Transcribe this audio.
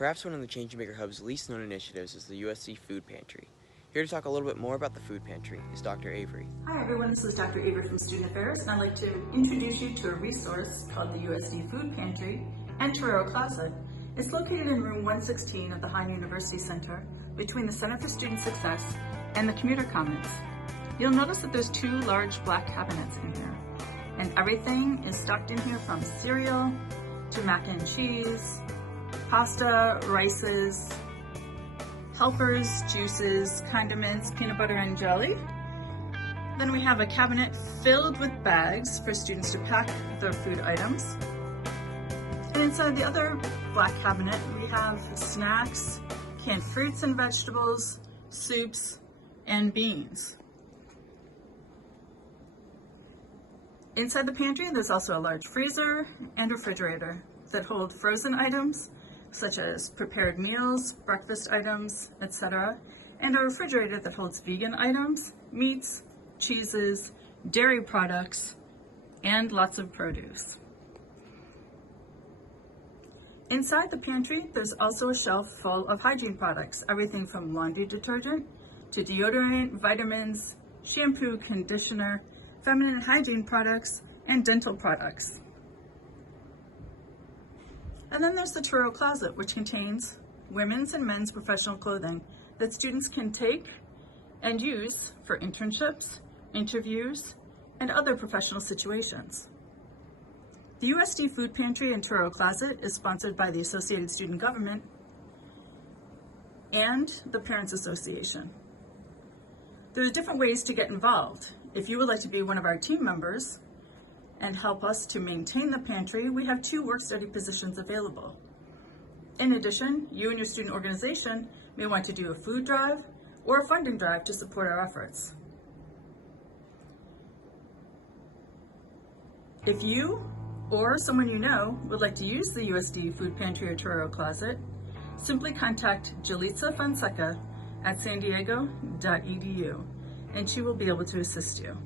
Perhaps one of the Changemaker Hub's least known initiatives is the USC Food Pantry. Here to talk a little bit more about the Food Pantry is Dr. Avery. Hi everyone, this is Dr. Avery from Student Affairs, and I'd like to introduce you to a resource called the USD Food Pantry and Torero Closet. It's located in room 116 at the Hine University Center between the Center for Student Success and the Commuter Commons. You'll notice that there's two large black cabinets in here, and everything is stocked in here from cereal to mac and cheese, pasta, rices, helpers, juices, condiments, peanut butter and jelly. Then we have a cabinet filled with bags for students to pack their food items. And inside the other black cabinet, we have snacks, canned fruits and vegetables, soups, and beans. Inside the pantry, there's also a large freezer and refrigerator that hold frozen items such as prepared meals, breakfast items, etc., and a refrigerator that holds vegan items, meats, cheeses, dairy products, and lots of produce. Inside the pantry, there's also a shelf full of hygiene products, everything from laundry detergent to deodorant, vitamins, shampoo, conditioner, feminine hygiene products, and dental products. And then there's the Torero Closet, which contains women's and men's professional clothing that students can take and use for internships, interviews, and other professional situations. The USD Food Pantry and Torero Closet is sponsored by the Associated Student Government and the Parents Association. There are different ways to get involved. If you would like to be one of our team members and help us to maintain the pantry, we have 2 work-study positions available. In addition, you and your student organization may want to do a food drive or a funding drive to support our efforts. If you or someone you know would like to use the USD Food Pantry or Torero Closet, simply contact Jalitza Fonseca at sandiego.edu and she will be able to assist you.